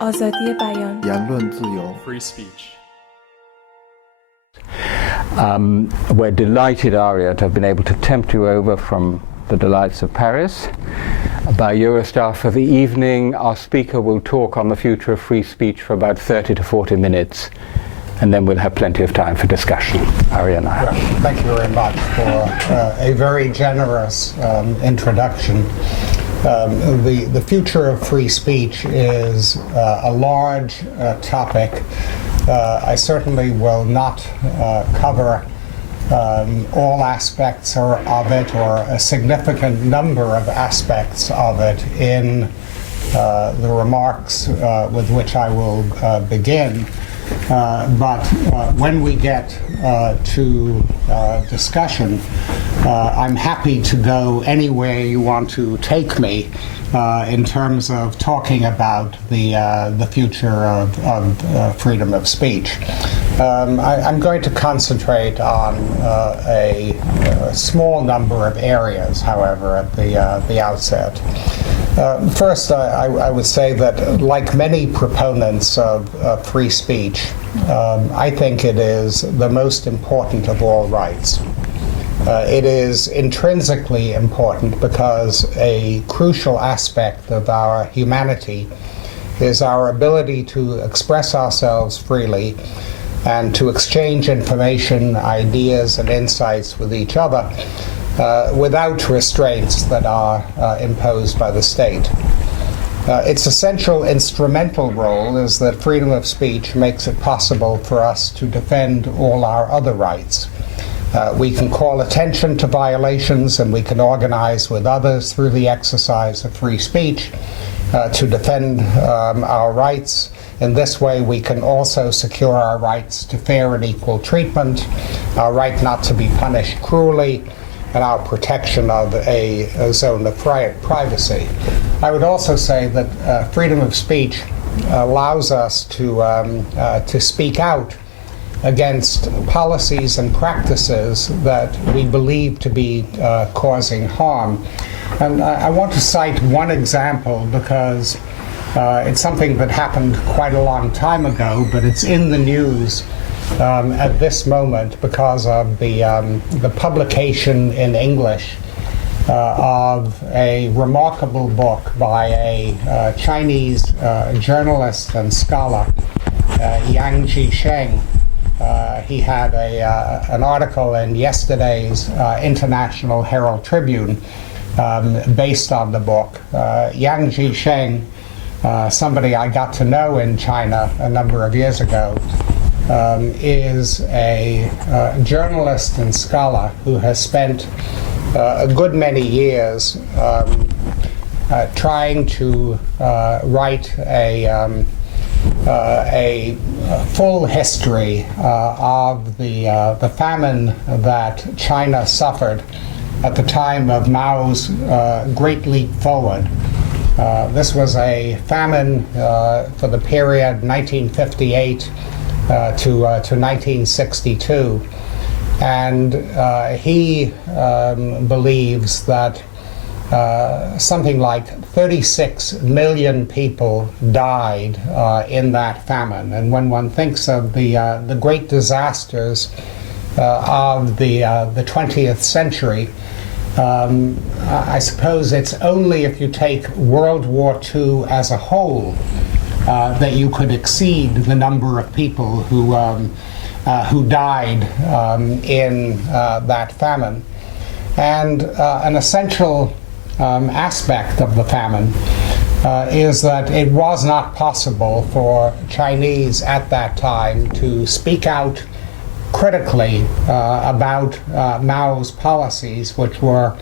آزادی بیان言论自由 free speech. We're delighted, Aryeh, to have been able to tempt you over from the delights of Paris. By Eurostar for the evening, our speaker will talk on the future of free speech for about 30 to 40 minutes, and then we'll have plenty of time for discussion. Aryeh Neier. Well, thank you very much for a very generous introduction. The future of free speech is a large topic. I certainly will not cover all aspects of it, or a significant number of aspects of it, in the remarks with which I will begin. But when we get to discussion, I'm happy to go anywhere you want to take me in terms of talking about the future of freedom of speech. I'm going to concentrate on a small number of areas, however, at the outset. First, I would say that, like many proponents of free speech, I think it is the most important of all rights. It is intrinsically important because a crucial aspect of our humanity is our ability to express ourselves freely and to exchange information, ideas, and insights with each other without restraints that are imposed by the state. Its essential instrumental role is that freedom of speech makes it possible for us to defend all our other rights. We can call attention to violations, and we can organize with others through the exercise of free speech to defend our rights. In this way, we can also secure our rights to fair and equal treatment, our right not to be punished cruelly, and our protection of a zone of privacy. I would also say that freedom of speech allows us to speak out against policies and practices that we believe to be causing harm. And I want to cite one example because it's something that happened quite a long time ago, but it's in the news at this moment because of the publication in English of a remarkable book by a Chinese journalist and scholar, Yang Jisheng. He had an article in yesterday's International Herald Tribune based on the book. Yang Jisheng, somebody I got to know in China a number of years ago, is a journalist and scholar who has spent a good many years trying to write a full history of the famine that China suffered at the time of Mao's Great Leap Forward. This was a famine for the period 1958 to 1962, and he believes that something like 36 million people died in that famine. And when one thinks of the great disasters of the 20th century, I suppose it's only if you take World War II as a whole that you could exceed the number of people who died in that famine. And an essential aspect of the famine is that it was not possible for Chinese at that time to speak out critically about Mao's policies, which were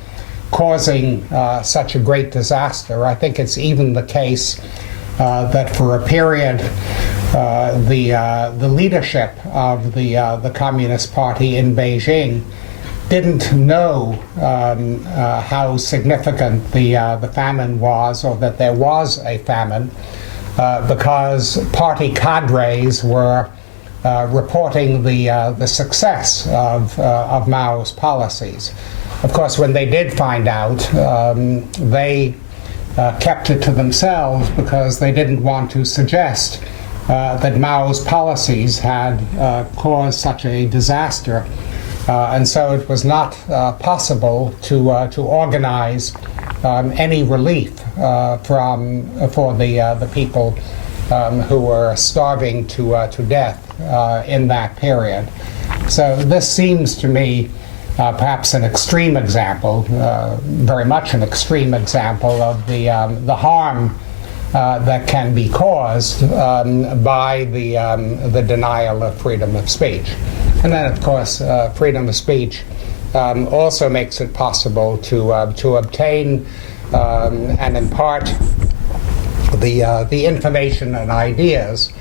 causing such a great disaster. I think it's even the case that for a period the leadership of the Communist Party in Beijing didn't know how significant the famine was, or that there was a famine, because party cadres were reporting the success of Mao's policies. Of course, when they did find out, they kept it to themselves because they didn't want to suggest that Mao's policies had caused such a disaster. And so it was not possible to organize any relief for the people who were starving to death in that period. So this seems to me perhaps an extreme example, very much an extreme example of the harm that can be caused by the denial of freedom of speech. And then, of course, freedom of speech also makes it possible to obtain and impart the information and ideas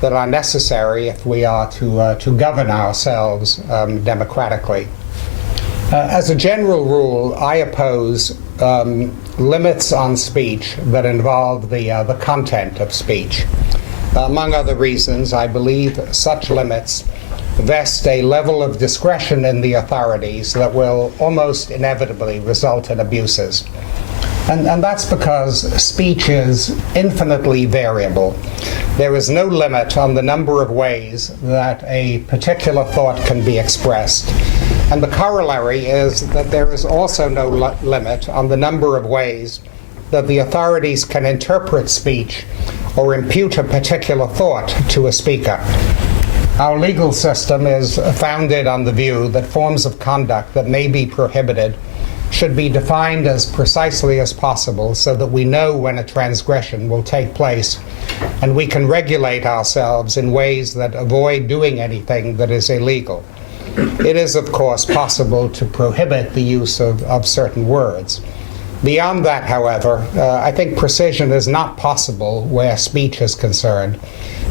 that are necessary if we are to govern ourselves democratically. As a general rule, I oppose limits on speech that involve the content of speech. Among other reasons, I believe such limits vest a level of discretion in the authorities that will almost inevitably result in abuses. And that's because speech is infinitely variable. There is no limit on the number of ways that a particular thought can be expressed. And the corollary is that there is also no limit on the number of ways that the authorities can interpret speech or impute a particular thought to a speaker. Our legal system is founded on the view that forms of conduct that may be prohibited should be defined as precisely as possible so that we know when a transgression will take place and we can regulate ourselves in ways that avoid doing anything that is illegal. It is, of course, possible to prohibit the use of certain words. Beyond that, however, I think precision is not possible where speech is concerned,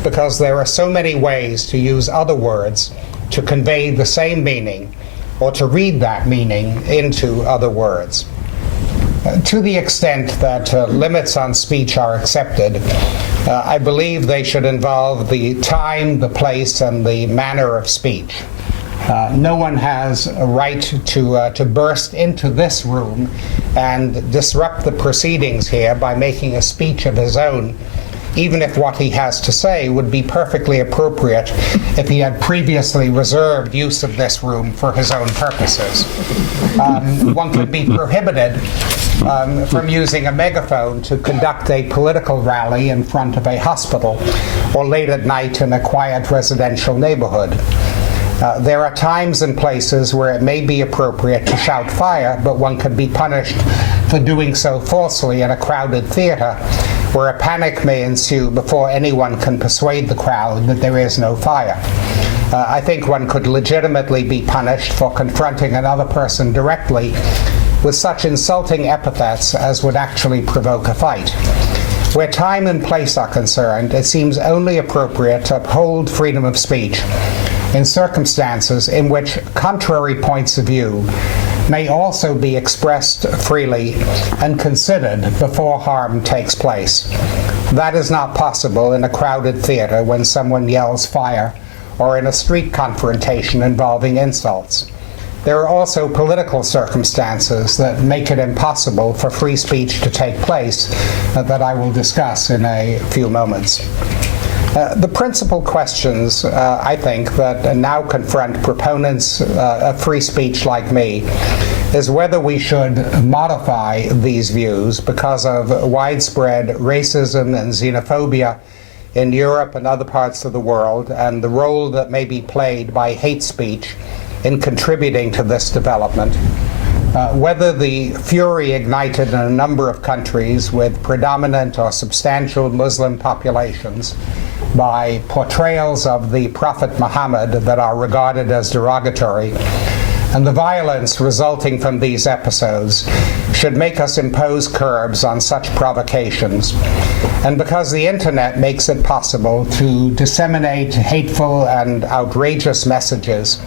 because there are so many ways to use other words to convey the same meaning or to read that meaning into other words. To the extent that limits on speech are accepted, I believe they should involve the time, the place, and the manner of speech. No one has a right to burst into this room and disrupt the proceedings here by making a speech of his own, even if what he has to say would be perfectly appropriate if he had previously reserved use of this room for his own purposes. One could be prohibited from using a megaphone to conduct a political rally in front of a hospital or late at night in a quiet residential neighborhood. There are times and places where it may be appropriate to shout fire, but one can be punished for doing so falsely in a crowded theater, where a panic may ensue before anyone can persuade the crowd that there is no fire. I think one could legitimately be punished for confronting another person directly with such insulting epithets as would actually provoke a fight. Where time and place are concerned, it seems only appropriate to uphold freedom of speech in circumstances in which contrary points of view may also be expressed freely and considered before harm takes place. That is not possible in a crowded theater when someone yells fire, or in a street confrontation involving insults. There are also political circumstances that make it impossible for free speech to take place that I will discuss in a few moments. The principal questions, I think, that now confront proponents of free speech like me is whether we should modify these views because of widespread racism and xenophobia in Europe and other parts of the world, and the role that may be played by hate speech in contributing to this development. Whether the fury ignited in a number of countries with predominant or substantial Muslim populations by portrayals of the Prophet Muhammad that are regarded as derogatory, and the violence resulting from these episodes should make us impose curbs on such provocations. And because the internet makes it possible to disseminate hateful and outrageous messages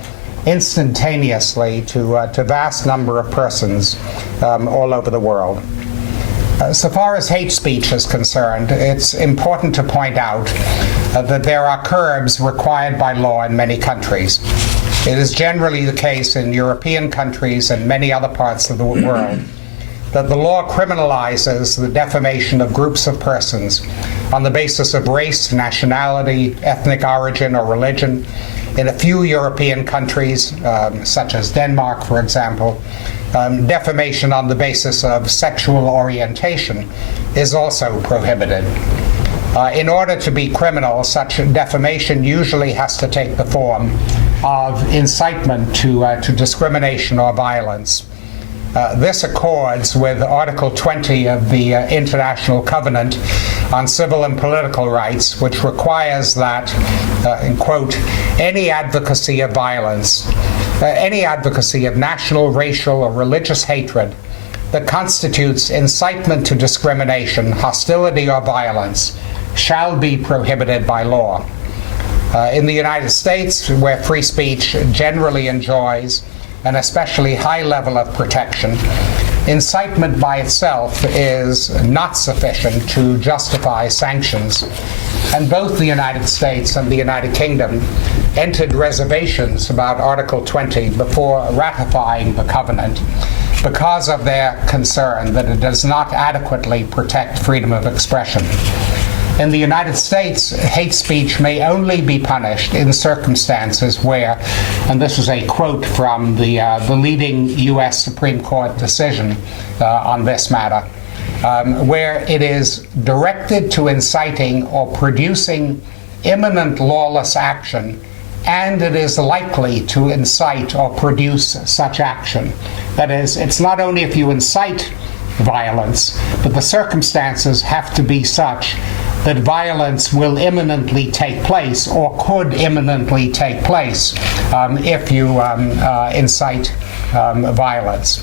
instantaneously to a vast number of persons all over the world. So far as hate speech is concerned, it's important to point out that there are curbs required by law in many countries. It is generally the case in European countries and many other parts of the world that the law criminalizes the defamation of groups of persons on the basis of race, nationality, ethnic origin, or religion. In a few European countries, such as Denmark, for example, defamation on the basis of sexual orientation is also prohibited. In order to be criminal, such defamation usually has to take the form of incitement to discrimination or violence. This accords with Article 20 of the International Covenant on Civil and Political Rights, which requires that, in quote, any advocacy of violence, any advocacy of national, racial, or religious hatred that constitutes incitement to discrimination, hostility, or violence shall be prohibited by law. In the United States, where free speech generally enjoys an especially high level of protection, incitement by itself is not sufficient to justify sanctions. And both the United States and the United Kingdom entered reservations about Article 20 before ratifying the covenant because of their concern that it does not adequately protect freedom of expression. In the United States, hate speech may only be punished in circumstances where, and this is a quote from the leading U.S. Supreme Court decision on this matter, where it is directed to inciting or producing imminent lawless action, and it is likely to incite or produce such action. That is, it's not only if you incite violence, but the circumstances have to be such that violence will imminently take place or could imminently take place if you incite violence.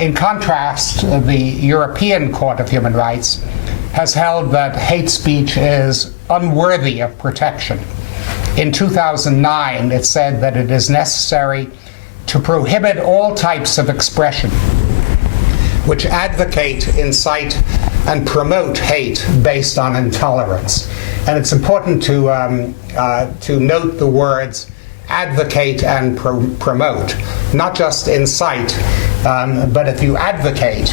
In contrast, the European Court of Human Rights has held that hate speech is unworthy of protection. In 2009, it said that it is necessary to prohibit all types of expression which advocate, incite, and promote hate based on intolerance. And it's important to note the words advocate and promote, not just incite, but if you advocate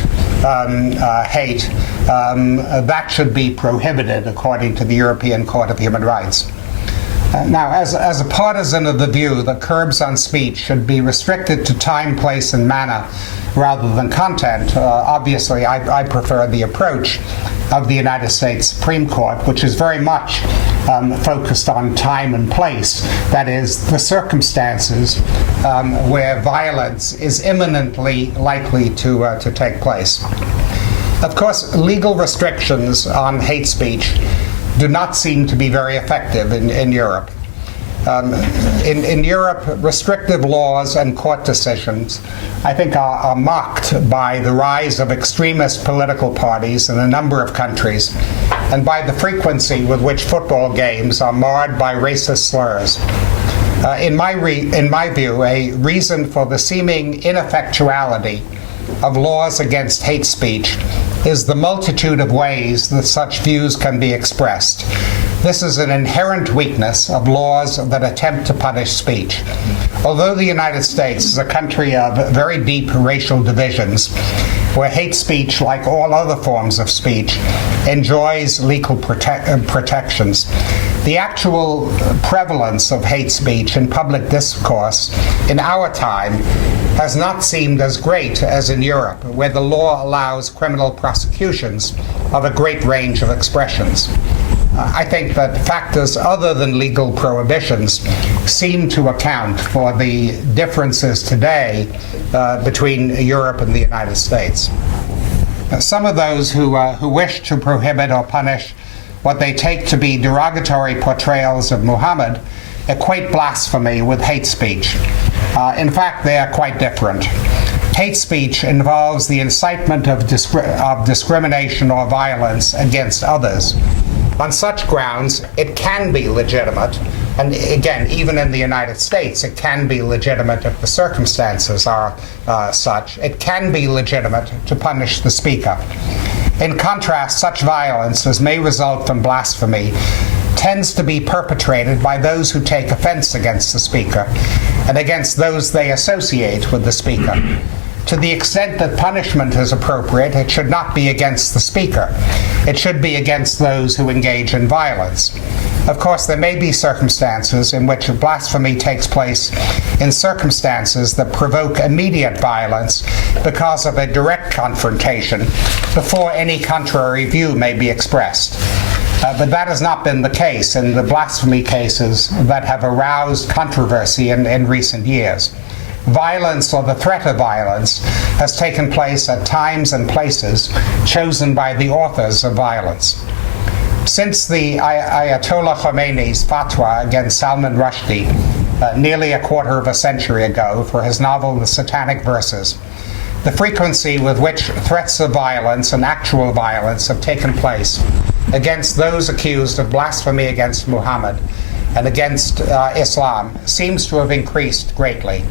hate, that should be prohibited according to the European Court of Human Rights. Now, as a partisan of the view that curbs on speech should be restricted to time, place, and manner rather than content, obviously I prefer the approach of the United States Supreme Court, which is very much focused on time and place. That is, the circumstances where violence is imminently likely to take place. Of course, legal restrictions on hate speech do not seem to be very effective in Europe. In Europe, restrictive laws and court decisions, I think, are mocked by the rise of extremist political parties in a number of countries, and by the frequency with which football games are marred by racist slurs. In my view, a reason for the seeming ineffectuality of laws against hate speech is the multitude of ways that such views can be expressed. This is an inherent weakness of laws that attempt to punish speech. Although the United States is a country of very deep racial divisions, where hate speech, like all other forms of speech, enjoys legal protections, the actual prevalence of hate speech in public discourse in our time has not seemed as great as in Europe, where the law allows criminal prosecutions of a great range of expressions. I think that factors other than legal prohibitions seem to account for the differences today between Europe and the United States. Some of those who wish to prohibit or punish what they take to be derogatory portrayals of Muhammad equate blasphemy with hate speech. In fact, they are quite different. Hate speech involves the incitement of discrimination or violence against others. On such grounds, it can be legitimate, and again, even in the United States, it can be legitimate if the circumstances are such. It can be legitimate to punish the speaker. In contrast, such violence as may result from blasphemy tends to be perpetrated by those who take offense against the speaker and against those they associate with the speaker. To the extent that punishment is appropriate, it should not be against the speaker. It should be against those who engage in violence. Of course, there may be circumstances in which blasphemy takes place in circumstances that provoke immediate violence because of a direct confrontation before any contrary view may be expressed. But that has not been the case in the blasphemy cases that have aroused controversy in recent years. Violence or the threat of violence has taken place at times and places chosen by the authors of violence. Since the Ayatollah Khomeini's fatwa against Salman Rushdie nearly a quarter of a century ago for his novel The Satanic Verses, the frequency with which threats of violence and actual violence have taken place against those accused of blasphemy against Muhammad and against Islam seems to have increased greatly.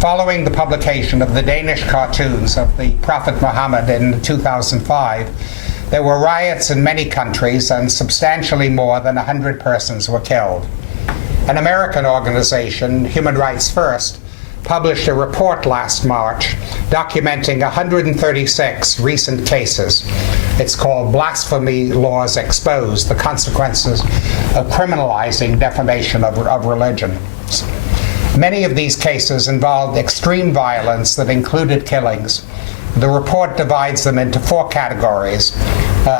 Following the publication of the Danish cartoons of the Prophet Muhammad in 2005, there were riots in many countries and substantially more than 100 persons were killed. An American organization, Human Rights First, published a report last March documenting 136 recent cases. It's called Blasphemy Laws Exposed: The Consequences of Criminalizing Defamation of Religion. Many of these cases involved extreme violence that included killings. The report divides them into 4 categories: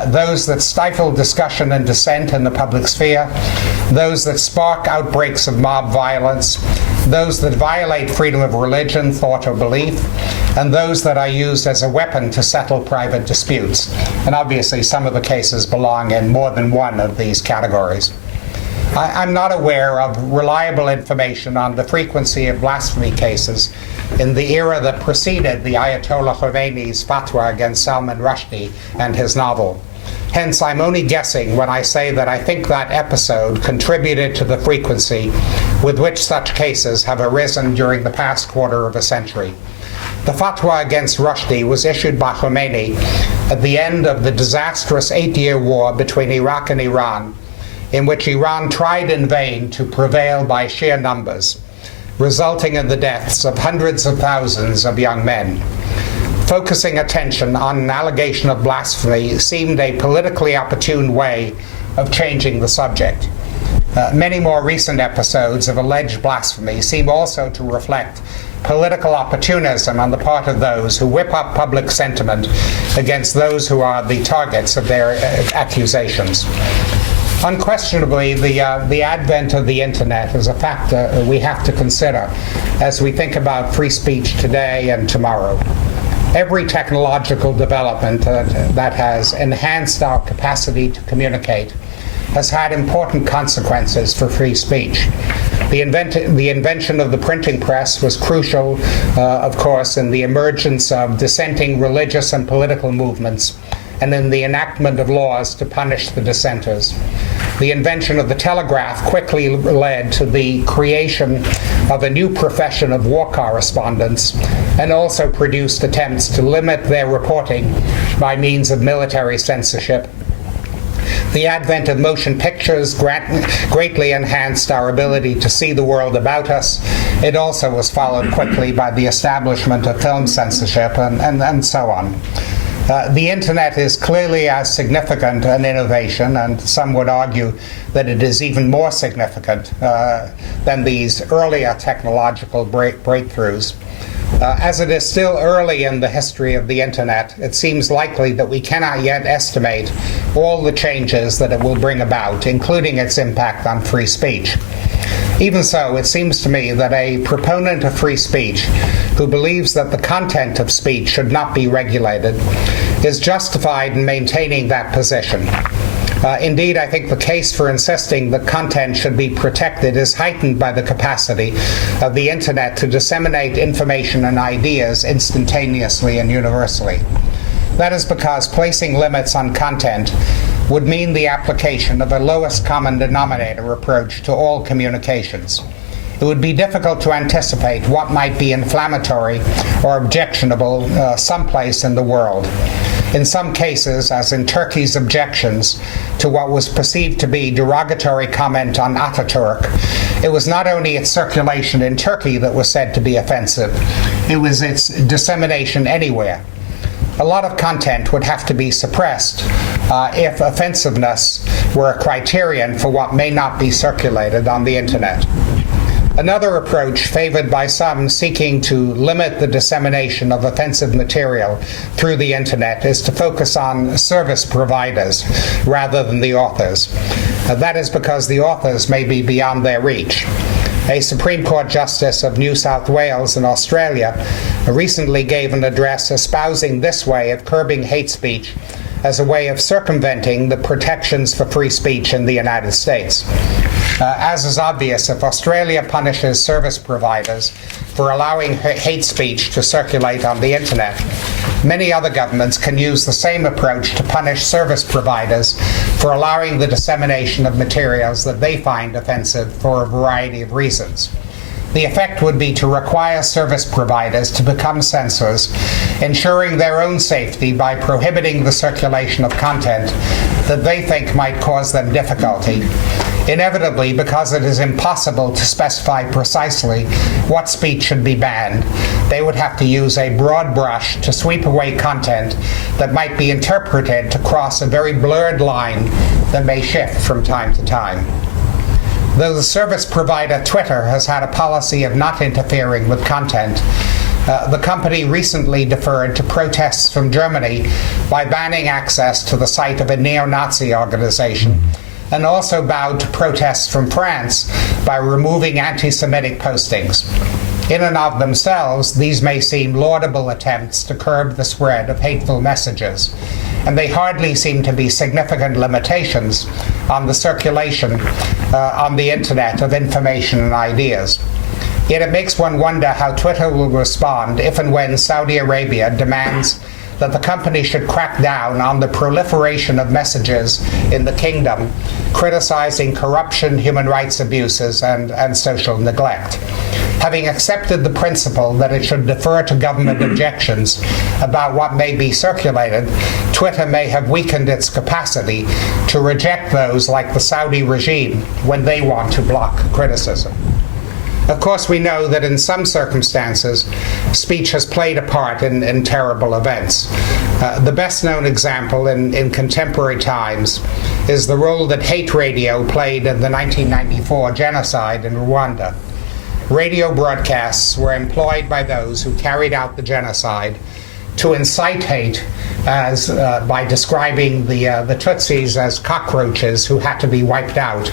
those that stifle discussion and dissent in the public sphere, those that spark outbreaks of mob violence, those that violate freedom of religion, thought, or belief, and those that are used as a weapon to settle private disputes. And obviously, some of the cases belong in more than one of these categories. I'm not aware of reliable information on the frequency of blasphemy cases in the era that preceded the Ayatollah Khomeini's fatwa against Salman Rushdie and his novel. Hence, I'm only guessing when I say that I think that episode contributed to the frequency with which such cases have arisen during the past quarter of a century. The fatwa against Rushdie was issued by Khomeini at the end of the disastrous 8-year war between Iraq and Iran, in which Iran tried in vain to prevail by sheer numbers, resulting in the deaths of hundreds of thousands of young men. Focusing attention on an allegation of blasphemy seemed a politically opportune way of changing the subject. Many more recent episodes of alleged blasphemy seem also to reflect political opportunism on the part of those who whip up public sentiment against those who are the targets of their accusations. Unquestionably, the advent of the internet is a factor we have to consider as we think about free speech today and tomorrow. Every technological development that has enhanced our capacity to communicate has had important consequences for free speech. The invention of the printing press was crucial, of course, in the emergence of dissenting religious and political movements, and in the enactment of laws to punish the dissenters. The invention of the telegraph quickly led to the creation of a new profession of war correspondents, and also produced attempts to limit their reporting by means of military censorship. The advent of motion pictures greatly enhanced our ability to see the world about us. It also was followed quickly by the establishment of film censorship and so on. The internet is clearly as significant an innovation, and some would argue that it is even more significant than these earlier technological breakthroughs. As it is still early in the history of the internet, it seems likely that we cannot yet estimate all the changes that it will bring about, including its impact on free speech. Even so, it seems to me that a proponent of free speech who believes that the content of speech should not be regulated is justified in maintaining that position. Indeed, I think the case for insisting that content should be protected is heightened by the capacity of the internet to disseminate information and ideas instantaneously and universally. That is because placing limits on content would mean the application of a lowest common denominator approach to all communications. It would be difficult to anticipate what might be inflammatory or objectionable someplace in the world. In some cases, as in Turkey's objections to what was perceived to be derogatory comment on Ataturk, it was not only its circulation in Turkey that was said to be offensive, it was its dissemination anywhere. A lot of content would have to be suppressed if offensiveness were a criterion for what may not be circulated on the internet. Another approach favored by some seeking to limit the dissemination of offensive material through the internet is to focus on service providers rather than the authors. That is because the authors may be beyond their reach. A Supreme Court Justice of New South Wales in Australia recently gave an address espousing this way of curbing hate speech as a way of circumventing the protections for free speech in the United States. As is obvious, if Australia punishes service providers for allowing hate speech to circulate on the internet, many other governments can use the same approach to punish service providers for allowing the dissemination of materials that they find offensive for a variety of reasons. The effect would be to require service providers to become censors, ensuring their own safety by prohibiting the circulation of content that they think might cause them difficulty. Inevitably, because it is impossible to specify precisely what speech should be banned, they would have to use a broad brush to sweep away content that might be interpreted to cross a very blurred line that may shift from time to time. Though the service provider Twitter has had a policy of not interfering with content, the company recently deferred to protests from Germany by banning access to the site of a neo-Nazi organization, and also bowed to protests from France by removing anti-Semitic postings. In and of themselves, these may seem laudable attempts to curb the spread of hateful messages, and they hardly seem to be significant limitations on the circulation on the internet of information and ideas. Yet it makes one wonder how Twitter will respond if and when Saudi Arabia demands that the company should crack down on the proliferation of messages in the kingdom criticizing corruption, human rights abuses, and social neglect. Having accepted the principle that it should defer to government objections about what may be circulated, Twitter may have weakened its capacity to reject those like the Saudi regime when they want to block criticism. Of course, we know that in some circumstances, speech has played a part in terrible events. The best-known example in contemporary times is the role that hate radio played in the 1994 genocide in Rwanda. Radio broadcasts were employed by those who carried out the genocide to incite hate by describing the Tutsis as cockroaches who had to be wiped out,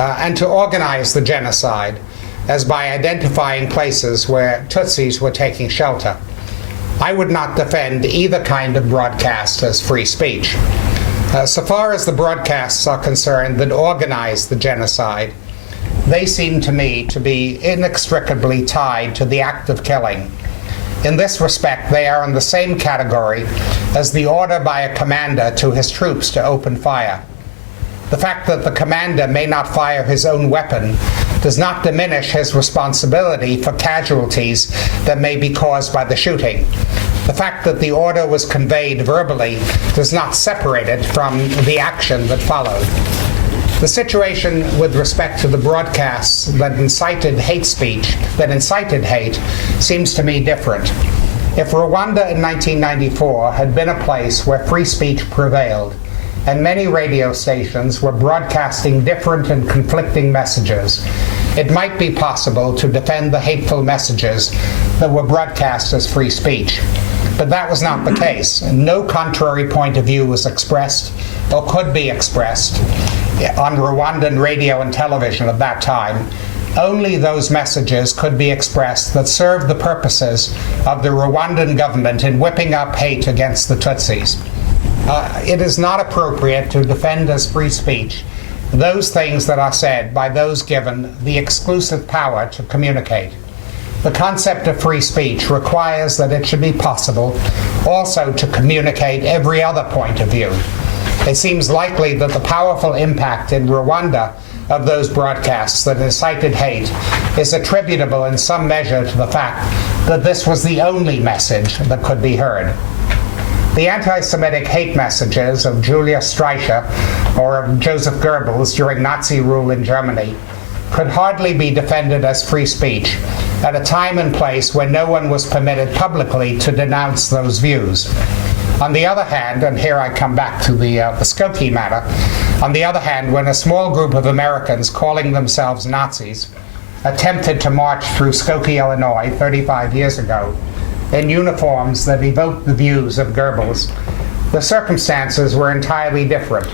and to organize the genocide as by identifying places where Tutsis were taking shelter. I would not defend either kind of broadcast as free speech. So far as the broadcasts are concerned that organized the genocide, they seem to me to be inextricably tied to the act of killing. In this respect, they are in the same category as the order by a commander to his troops to open fire. The fact that the commander may not fire his own weapon does not diminish his responsibility for casualties that may be caused by the shooting. The fact that the order was conveyed verbally does not separate it from the action that followed. The situation with respect to the broadcasts that incited hate speech, that incited hate, seems to me different. If Rwanda in 1994 had been a place where free speech prevailed, and many radio stations were broadcasting different and conflicting messages, it might be possible to defend the hateful messages that were broadcast as free speech. But that was not the case. No contrary point of view was expressed or could be expressed on Rwandan radio and television at that time. Only those messages could be expressed that served the purposes of the Rwandan government in whipping up hate against the Tutsis. It is not appropriate to defend as free speech those things that are said by those given the exclusive power to communicate. The concept of free speech requires that it should be possible also to communicate every other point of view. It seems likely that the powerful impact in Rwanda of those broadcasts that incited hate is attributable in some measure to the fact that this was the only message that could be heard. The anti-Semitic hate messages of Julius Streicher or of Joseph Goebbels during Nazi rule in Germany could hardly be defended as free speech, at a time and place when no one was permitted publicly to denounce those views. On the other hand, and here I come back to the Skokie matter, on the other hand, when a small group of Americans calling themselves Nazis attempted to march through Skokie, Illinois 35 years ago in uniforms that evoked the views of Goebbels, the circumstances were entirely different.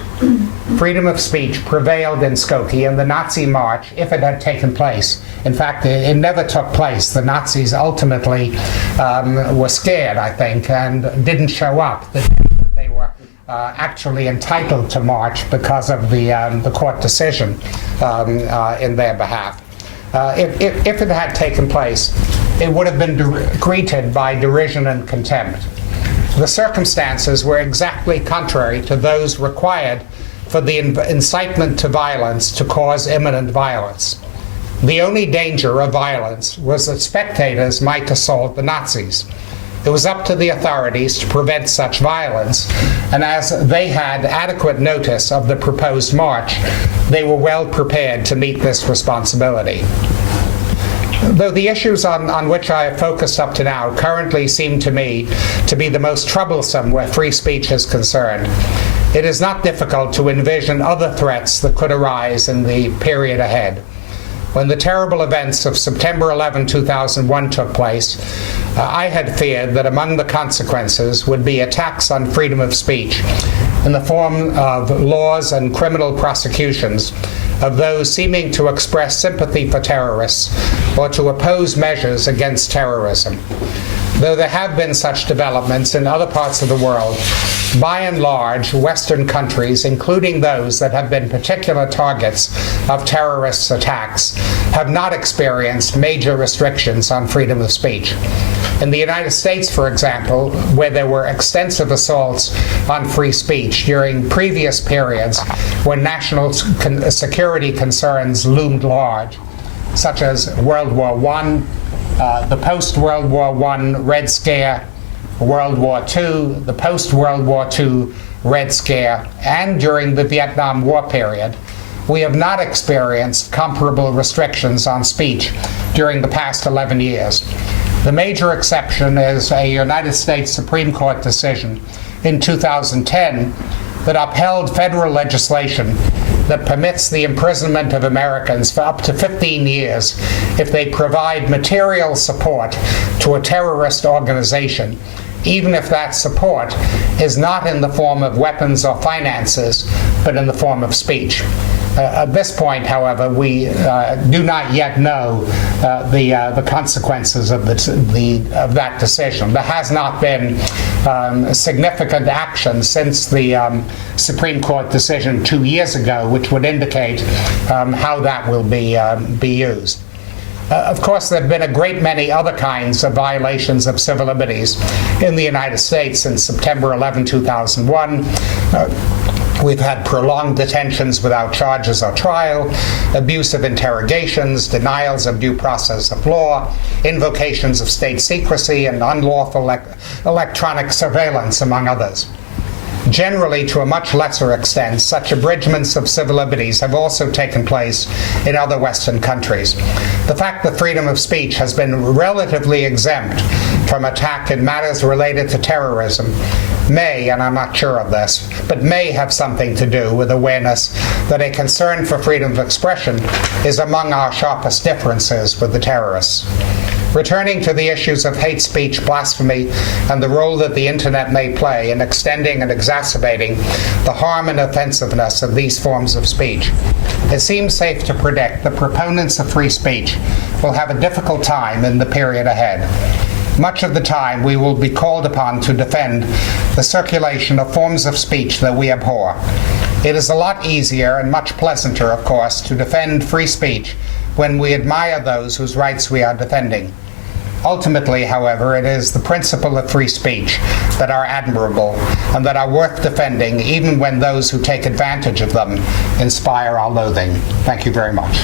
Freedom of speech prevailed in Skokie, and the Nazi march, if it had taken place, in fact, it never took place. The Nazis ultimately were scared, I think, and didn't show up. They were actually entitled to march because of the court decision in their behalf. If it had taken place, it would have been greeted by derision and contempt. The circumstances were exactly contrary to those required for the incitement to violence to cause imminent violence. The only danger of violence was that spectators might assault the Nazis. It was up to the authorities to prevent such violence, and as they had adequate notice of the proposed march, they were well prepared to meet this responsibility. Though the issues on which I have focused up to now currently seem to me to be the most troublesome where free speech is concerned, it is not difficult to envision other threats that could arise in the period ahead. When the terrible events of September 11, 2001 took place, I had feared that among the consequences would be attacks on freedom of speech in the form of laws and criminal prosecutions of those seeming to express sympathy for terrorists or to oppose measures against terrorism. Though there have been such developments in other parts of the world, by and large, Western countries, including those that have been particular targets of terrorist attacks, have not experienced major restrictions on freedom of speech. In the United States, for example, where there were extensive assaults on free speech during previous periods when national security concerns loomed large, such as World War I, the post-World War I Red Scare, World War II, the post-World War II Red Scare, and during the Vietnam War period, we have not experienced comparable restrictions on speech during the past 11 years. The major exception is a United States Supreme Court decision in 2010 that upheld federal legislation that permits the imprisonment of Americans for up to 15 years if they provide material support to a terrorist organization, even if that support is not in the form of weapons or finances, but in the form of speech. At this point, however, we do not yet know the consequences of that decision. There has not been significant action since the Supreme Court decision 2 years ago, which would indicate how that will be used. Of course, there have been a great many other kinds of violations of civil liberties in the United States since September 11, 2001. We've had prolonged detentions without charges or trial, abusive interrogations, denials of due process of law, invocations of state secrecy, and unlawful electronic surveillance, among others. Generally, to a much lesser extent, such abridgments of civil liberties have also taken place in other Western countries. The fact that freedom of speech has been relatively exempt from attack in matters related to terrorism may, and I'm not sure of this, but may have something to do with awareness that a concern for freedom of expression is among our sharpest differences with the terrorists. Returning to the issues of hate speech, blasphemy, and the role that the internet may play in extending and exacerbating the harm and offensiveness of these forms of speech, it seems safe to predict that proponents of free speech will have a difficult time in the period ahead. Much of the time, we will be called upon to defend the circulation of forms of speech that we abhor. It is a lot easier and much pleasanter, of course, to defend free speech when we admire those whose rights we are defending. Ultimately, however, it is the principle of free speech that are admirable and that are worth defending, even when those who take advantage of them inspire our loathing. Thank you very much.